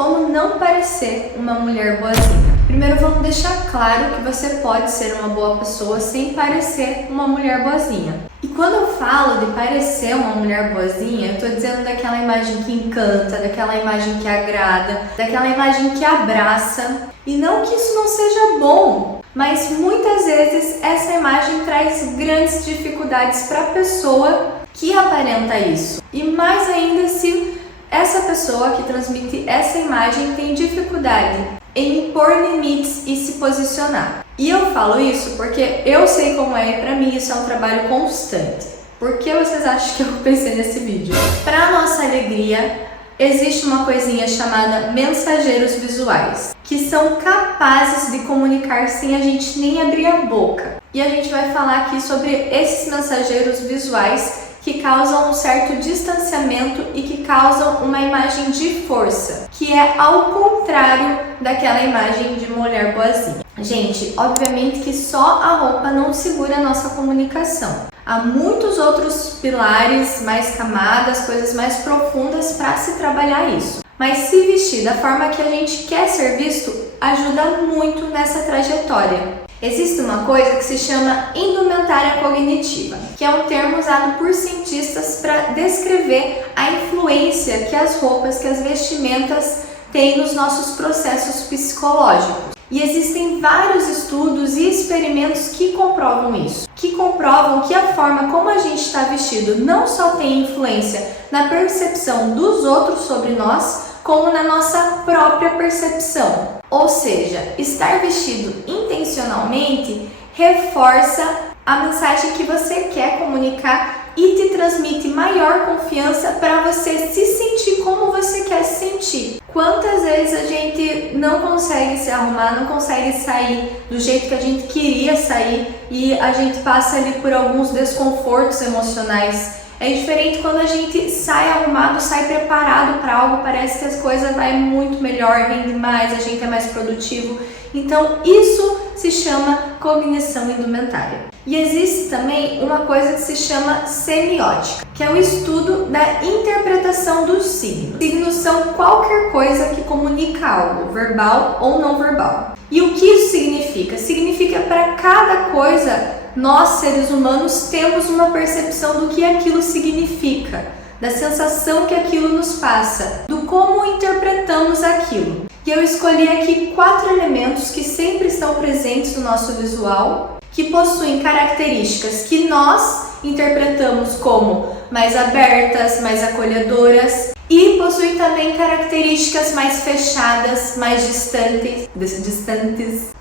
como não parecer uma mulher boazinha. Primeiro vamos deixar claro que você pode ser uma boa pessoa sem parecer uma mulher boazinha. E quando eu falo de parecer uma mulher boazinha, eu tô dizendo daquela imagem que encanta, daquela imagem que agrada, daquela imagem que abraça. E não que isso não seja bom, mas muitas vezes essa imagem traz grandes dificuldades para a pessoa que aparenta isso. E mais ainda se essa pessoa que transmite essa imagem tem dificuldade em impor limites e se posicionar. E eu falo isso porque eu sei como é e pra mim isso é um trabalho constante. Por que vocês acham que eu pensei nesse vídeo? Para nossa alegria, existe uma coisinha chamada mensageiros visuais, que são capazes de comunicar sem a gente nem abrir a boca. E a gente vai falar aqui sobre esses mensageiros visuais que causam um certo distanciamento e que causam uma imagem de força, que é ao contrário daquela imagem de mulher boazinha. Gente, obviamente que só a roupa não segura a nossa comunicação. Há muitos outros pilares, mais camadas, coisas mais profundas para se trabalhar isso. Mas se vestir da forma que a gente quer ser visto ajuda muito nessa trajetória. Existe uma coisa que se chama indumentária cognitiva, que é um termo usado por cientistas para descrever a influência que as roupas, que as vestimentas têm nos nossos processos psicológicos. E existem vários estudos e experimentos que comprovam isso, que comprovam que a forma como a gente está vestido não só tem influência na percepção dos outros sobre nós, como na nossa própria percepção. Ou seja, estar vestido intencionalmente reforça a mensagem que você quer comunicar e te transmite maior confiança para você se sentir como você quer se sentir. Quantas vezes a gente não consegue se arrumar, não consegue sair do jeito que a gente queria sair e a gente passa ali por alguns desconfortos emocionais. É diferente quando a gente sai arrumado, sai preparado para algo, parece que as coisas vai muito melhor, rende mais, a gente é mais produtivo. Então isso se chama cognição indumentária. E existe também uma coisa que se chama semiótica, que é o estudo da interpretação dos signos. Signos são qualquer coisa que comunica algo, verbal ou não verbal. E o que isso significa? Significa para cada coisa nós, seres humanos, temos uma percepção do que aquilo significa, da sensação que aquilo nos passa, do como interpretamos aquilo. E eu escolhi aqui 4 elementos que sempre estão presentes no nosso visual, que possuem características que nós interpretamos como mais abertas, mais acolhedoras, e possuem também características mais fechadas, mais distantes,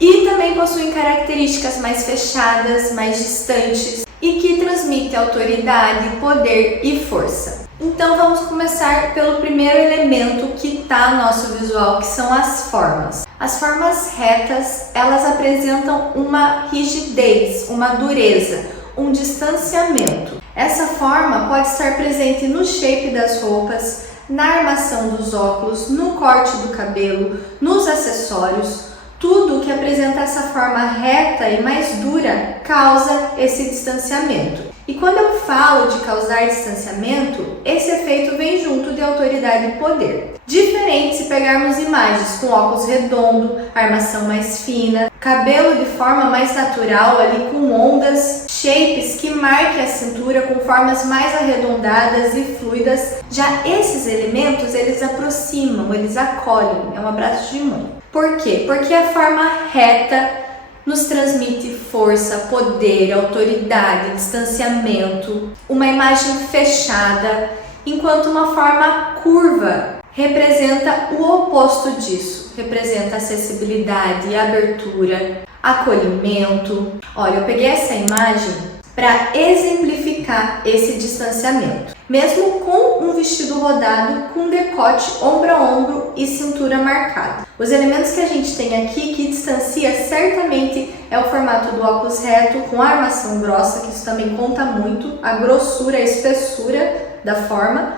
e também possuem características mais fechadas, mais distantes, e que transmitem autoridade, poder e força. Então vamos começar pelo primeiro elemento que está no nosso visual, que são as formas. As formas retas, elas apresentam uma rigidez, uma dureza, um distanciamento. Essa forma pode estar presente no shape das roupas, na armação dos óculos, no corte do cabelo, nos acessórios. Tudo que apresenta essa forma reta e mais dura causa esse distanciamento. E quando eu falo de causar distanciamento, esse efeito vem junto de autoridade e poder. Diferente se pegarmos imagens com óculos redondo, armação mais fina, cabelo de forma mais natural, ali com ondas, shapes que marquem a cintura com formas mais arredondadas e fluidas. Já esses elementos, eles aproximam, eles acolhem, é um abraço de mãe. Por quê? Porque a forma reta nos transmite força, poder, autoridade, distanciamento, uma imagem fechada, enquanto uma forma curva representa o oposto disso, representa acessibilidade, abertura, acolhimento. Olha, eu peguei essa imagem para exemplificar esse distanciamento. Mesmo com um vestido rodado, com decote ombro a ombro e cintura marcada. Os elementos que a gente tem aqui que distancia certamente é o formato do óculos reto com a armação grossa, que isso também conta muito, a grossura, a espessura da forma,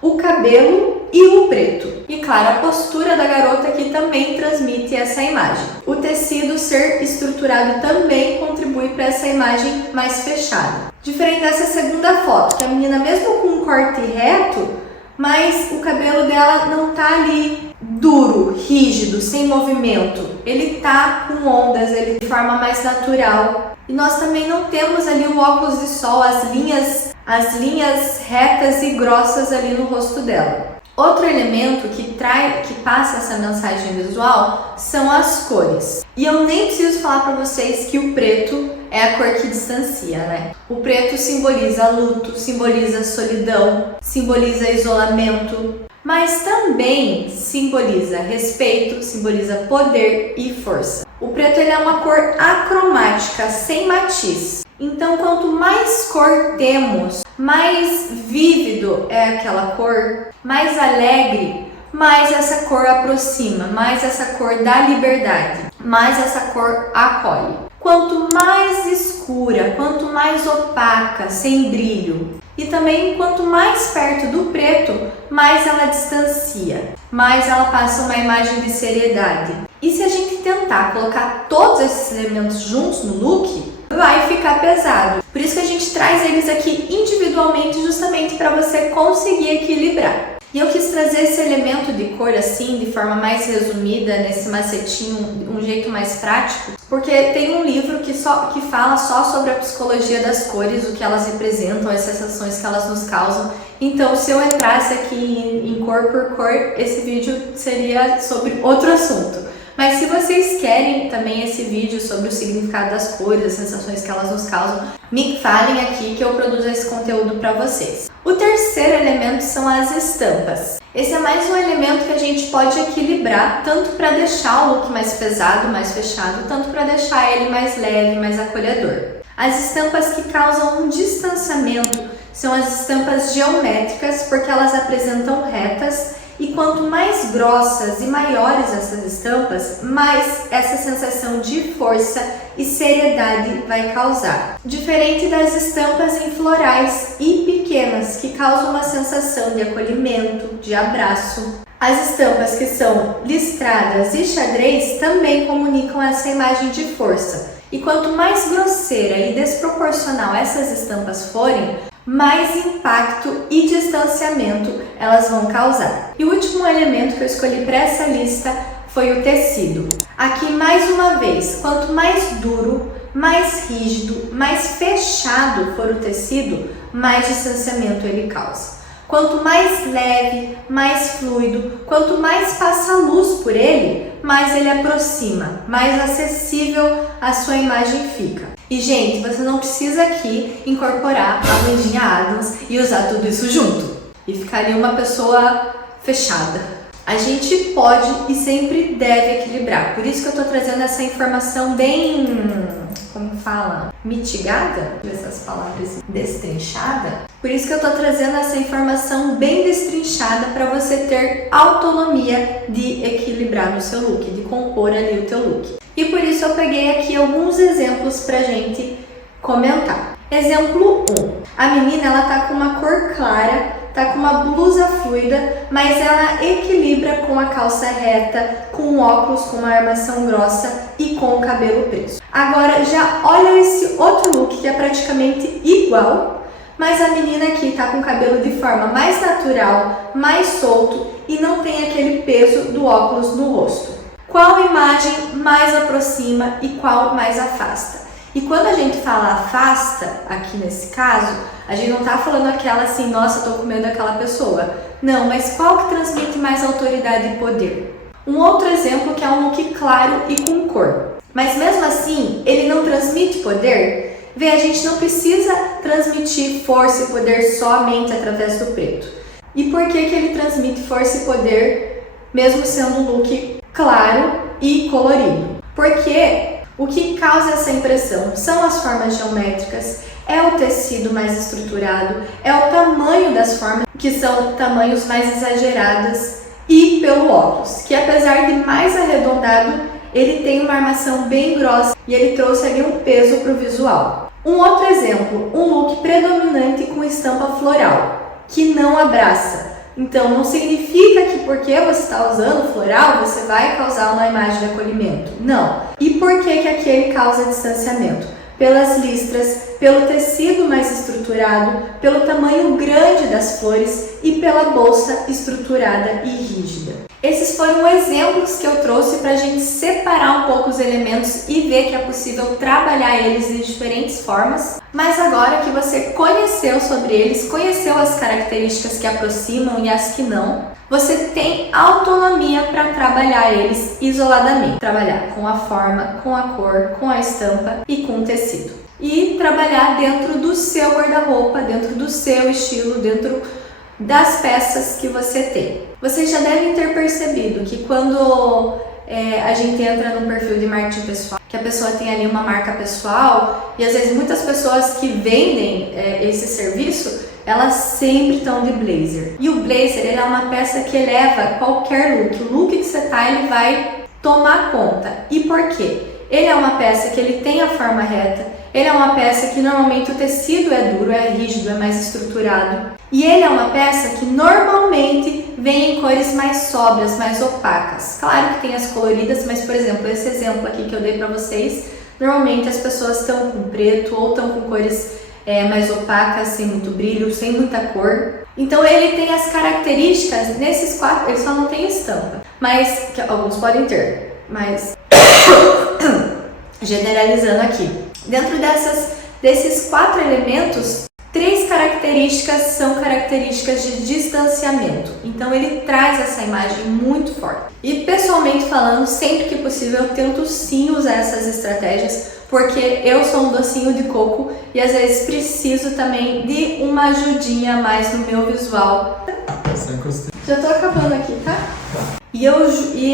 o cabelo e o preto. E claro, a postura da garota que também transmite essa imagem. O tecido ser estruturado também contribui para essa imagem mais fechada. Diferente dessa segunda foto, que a menina mesmo com um corte reto, mas o cabelo dela não tá ali duro, rígido, sem movimento. Ele tá com ondas, ele de forma mais natural. E nós também não temos ali o óculos de sol, as linhas retas e grossas ali no rosto dela. Outro elemento que passa essa mensagem visual são as cores. E eu nem preciso falar para vocês que o preto é a cor que distancia, né? O preto simboliza luto, simboliza solidão, simboliza isolamento, mas também simboliza respeito, simboliza poder e força. O preto ele é uma cor acromática, sem matiz. Então, quanto mais cor temos, mais vívido é aquela cor, mais alegre, mais essa cor aproxima, mais essa cor dá liberdade, mais essa cor acolhe. Quanto mais escura, quanto mais opaca, sem brilho, e também quanto mais perto do preto, mais ela distancia, mais ela passa uma imagem de seriedade. E se a gente tentar colocar todos esses elementos juntos no look, vai ficar pesado. Por isso que a gente traz eles aqui individualmente, justamente para você conseguir equilibrar. E eu quis trazer esse elemento de cor assim, de forma mais resumida, nesse macetinho, um jeito mais prático, porque tem um livro que fala só sobre a psicologia das cores, o que elas representam, as sensações que elas nos causam. Então, se eu entrasse aqui em cor por cor, esse vídeo seria sobre outro assunto. Mas se vocês querem também esse vídeo sobre o significado das cores, as sensações que elas nos causam, me falem aqui que eu produzo esse conteúdo para vocês. O terceiro elemento são as estampas. Esse é mais um elemento que a gente pode equilibrar, tanto para deixar o look mais pesado, mais fechado, tanto para deixar ele mais leve, mais acolhedor. As estampas que causam um distanciamento são as estampas geométricas, porque elas apresentam retas. E quanto mais grossas e maiores essas estampas, mais essa sensação de força e seriedade vai causar. Diferente das estampas em florais e pequenas, que causam uma sensação de acolhimento, de abraço. As estampas que são listradas e xadrez também comunicam essa imagem de força. E quanto mais grosseira e desproporcional essas estampas forem, mais impacto e distanciamento elas vão causar. E o último elemento que eu escolhi para essa lista foi o tecido. Aqui, mais uma vez, quanto mais duro, mais rígido, mais fechado for o tecido, mais distanciamento ele causa. Quanto mais leve, mais fluido, quanto mais passa luz por ele, mais ele aproxima, mais acessível a sua imagem fica. E, gente, você não precisa aqui incorporar a Vandinha Adams e usar tudo isso junto e ficar ali uma pessoa fechada. A gente pode e sempre deve equilibrar. Por isso que eu tô trazendo essa informação bem, como fala, mitigada, essas palavras, destrinchada. Por isso que eu tô trazendo essa informação bem destrinchada para você ter autonomia de equilibrar no seu look, de compor ali o teu look. E por isso eu peguei aqui alguns exemplos pra gente comentar. Exemplo 1. A menina, ela tá com uma cor clara, tá com uma blusa fluida, mas ela equilibra com a calça reta, com o óculos, com uma armação grossa e com o cabelo preso. Agora já olha esse outro look que é praticamente igual, mas a menina aqui tá com o cabelo de forma mais natural, mais solto e não tem aquele peso do óculos no rosto. Qual imagem mais aproxima e qual mais afasta? E quando a gente fala afasta, aqui nesse caso, a gente não tá falando aquela assim, nossa, tô com medo daquela pessoa. Não, mas qual que transmite mais autoridade e poder? Um outro exemplo que é um look claro e com cor. Mas mesmo assim, ele não transmite poder? Vê, a gente não precisa transmitir força e poder somente através do preto. E por que ele transmite força e poder, mesmo sendo um look claro e colorido? Porque o que causa essa impressão são as formas geométricas, é o tecido mais estruturado, é o tamanho das formas, que são tamanhos mais exagerados, e pelo óculos, que apesar de mais arredondado, ele tem uma armação bem grossa e ele trouxe ali um peso para o visual. Um outro exemplo, um look predominante com estampa floral, que não abraça. Então, não significa que porque você está usando floral, você vai causar uma imagem de acolhimento. Não. E por que aquele causa distanciamento? Pelas listras, pelo tecido mais estruturado, pelo tamanho grande das flores e pela bolsa estruturada e rígida. Esses foram exemplos que eu trouxe para a gente separar um pouco os elementos e ver que é possível trabalhar eles de diferentes formas. Mas agora que você conheceu sobre eles, conheceu as características que aproximam e as que não, você tem autonomia para trabalhar eles isoladamente. Trabalhar com a forma, com a cor, com a estampa e com o tecido. E trabalhar dentro do seu guarda-roupa, dentro do seu estilo, dentro das peças que você tem. Vocês já devem ter percebido que quando a gente entra num perfil de marketing pessoal, que a pessoa tem ali uma marca pessoal, e às vezes muitas pessoas que vendem esse serviço, elas sempre estão de blazer. E o blazer, ele é uma peça que eleva qualquer look. O look que você tá, ele vai tomar conta. E por quê? Ele é uma peça que ele tem a forma reta, ele é uma peça que normalmente o tecido é duro, é rígido, é mais estruturado. E ele é uma peça que normalmente vem em cores mais sóbrias, mais opacas. Claro que tem as coloridas, mas por exemplo, esse exemplo aqui que eu dei para vocês, normalmente as pessoas estão com preto ou estão com cores mais opacas, sem muito brilho, sem muita cor. Então ele tem as características, nesses 4, ele só não tem estampa, mas que alguns podem ter, mas generalizando aqui. Dentro desses 4 elementos, 3 características são características de distanciamento. Então ele traz essa imagem muito forte. E pessoalmente falando, sempre que possível eu tento sim usar essas estratégias, porque eu sou um docinho de coco e às vezes preciso também de uma ajudinha a mais no meu visual. Já tô acabando aqui, tá? E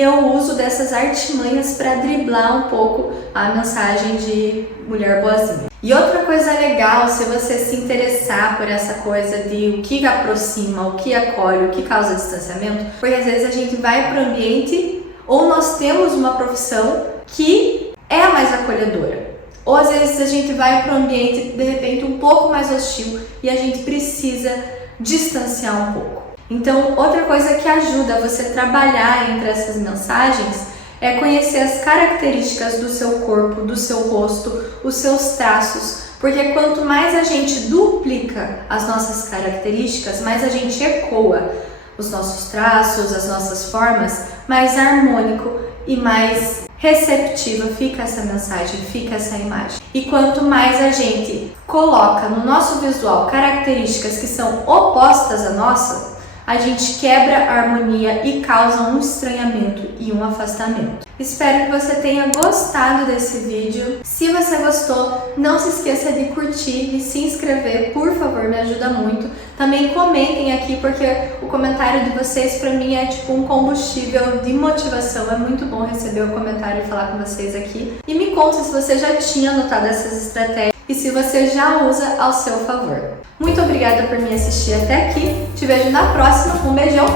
eu uso dessas artimanhas para driblar um pouco a mensagem de mulher boazinha. E outra coisa legal, se você se interessar por essa coisa de o que aproxima, o que acolhe, o que causa distanciamento, porque às vezes a gente vai para o ambiente ou nós temos uma profissão que é a mais acolhedora. Ou às vezes a gente vai para um ambiente de repente um pouco mais hostil e a gente precisa distanciar um pouco. Então, outra coisa que ajuda você a trabalhar entre essas mensagens é conhecer as características do seu corpo, do seu rosto, os seus traços, porque quanto mais a gente duplica as nossas características, mais a gente ecoa os nossos traços, as nossas formas, mais harmônico e mais receptiva fica essa mensagem, fica essa imagem. E quanto mais a gente coloca no nosso visual características que são opostas à nossa, a gente quebra a harmonia e causa um estranhamento e um afastamento. Espero que você tenha gostado desse vídeo. Se você gostou, não se esqueça de curtir e se inscrever, por favor, me ajuda muito. Também comentem aqui, porque o comentário de vocês para mim é tipo um combustível de motivação. É muito bom receber o comentário e falar com vocês aqui. E me conta se você já tinha notado essas estratégias e se você já usa ao seu favor. Muito obrigada por me assistir até aqui. Te vejo na próxima. Um beijão.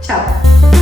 Tchau.